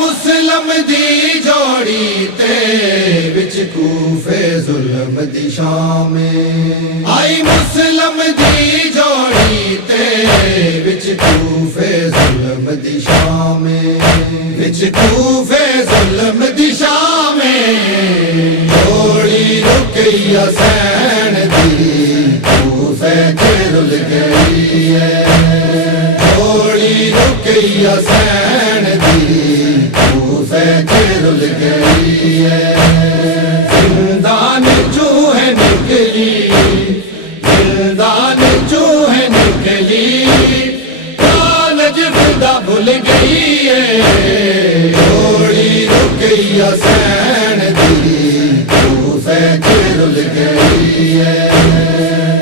مسلم دی جوڑی تے وچ کوفے ظلم دی شام آئی مسلم دی جوڑی تے وچ کوفے ظلم دی شام وچ کوفے ظلم دی شام جوڑی رکی حسین دی کوفے تے رل گئی ہے جوڑی رکی حسین دی کوفے تے رل گئی ہے زندان چوہے نکلی زندان چوہے نکلی نجف دا بھول گئی ہے جوڑی رکی حسین دی کوفے تے رل گئی ہے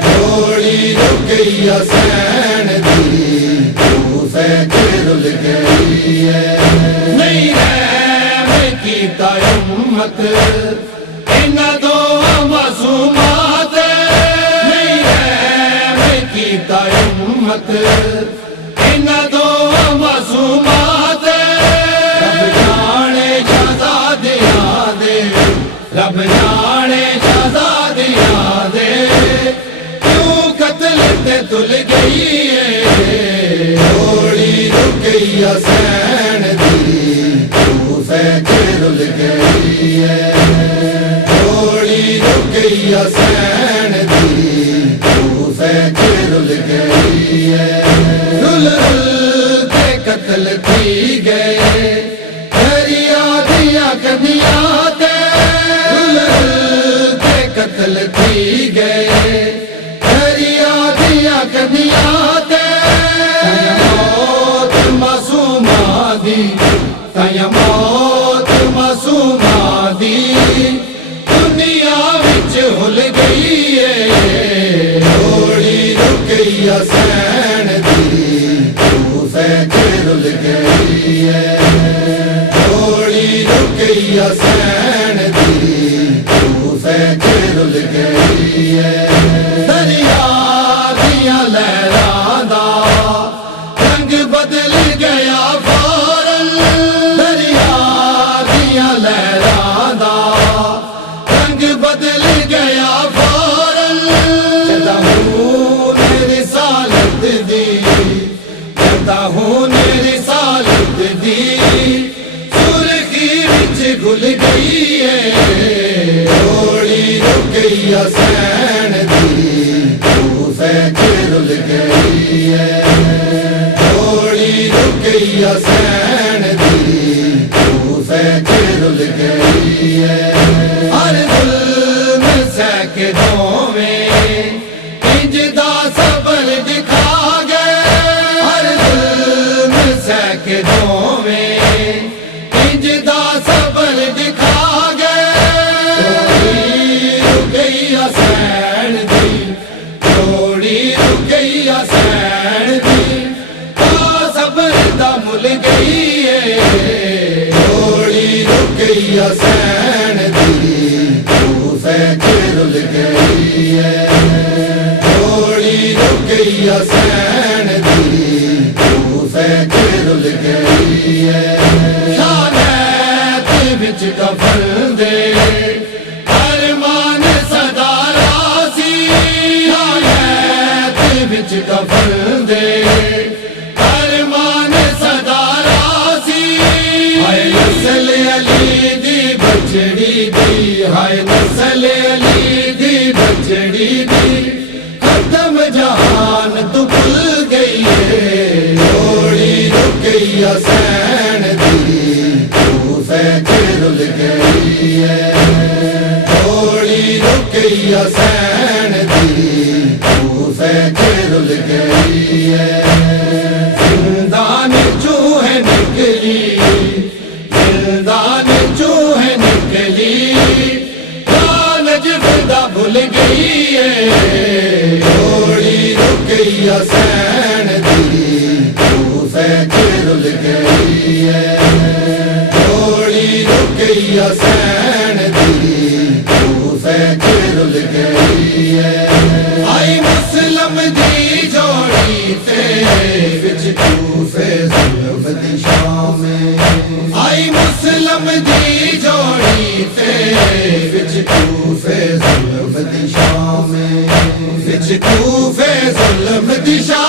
جوڑی رکی حسین دی کوفے تے رل گئی ہے نہیں رحم کیتا امت انہاں دو معصومات نہیں رحم کیتا امت انہاں دو معصومات رب جانے شہزادیاں دے رب جانے شہزادیاں دے کیوں قتل تے تل گئی ہے جوڑی رکی حسین دی کوفے تے رل گئی ہے جوڑی رکی حسین دی کوفے تے رل گئی ہے رل رل کے قتل کی گئے دریا دیا کنیاں تے رل رل کے قتل کی گئے دریا دیا کنیاں تے موت معصوماں دی موت معصوماں دی دنیا وچ ہل گئی ہے جوڑی رکی حسین دی کوفے تے رل گئی ہے جوڑی رکی حسین دی کوفے تے رل گئی ہے دریا دیا لہراں دا رنگ بدل گیا فوراً دریا دیا لہراں دا رنگ بدل گیا فوراً جدا ہوں رسالت دی جدا ہوں رسالت دی سرخی وچ گھل گئی ہے جوڑی رکی حسین دی کوفے تے رل گئی ہے جوڑی رکی حسین دی کوفے تے رل گئی ہے ہر ظلم سہ کے دوویں انج دا صبر دکھا گئے ہر ظلم سہ کے دوویں انج دا صبر دکھا گئے جوڑی رکی حسین دی جوڑی رکی حسین دی صبر دا مل گئی ہے جوڑی رکی حسین دی کوفے تے رل گئی ہے جوڑی رکی حسین دی کوفے تے رل گئی ہے شانیت وچ کفن دے ارمان صدا راسی شانیت وچ کفن دے ارمان صدا راسی ہائے نسل علی دی بچڑی دی ہائے نسل علی دی بچڑی دی ختم جہان تو بھول گئی ہے جوڑی رکی حسین دی کوفے تے رل گئی ہے جوڑی رکی حسین دی کوفے تے رل گئی ہے زندان چوہے نکلی زندان چوہے نکلی نجف دا بھول گئی ہے جوڑی رکی حسین دی کوفے تے رل گئی ہے جوڑی رکی حسین دی کوفے تے رل گئی ہے آئی مسلم دی جوڑی تے وچ کوفے ظلم دی شام آئی اسلم دی جوڑی تے وچ کوفے ظلم دی شام وچ کوفے ظلم دی شام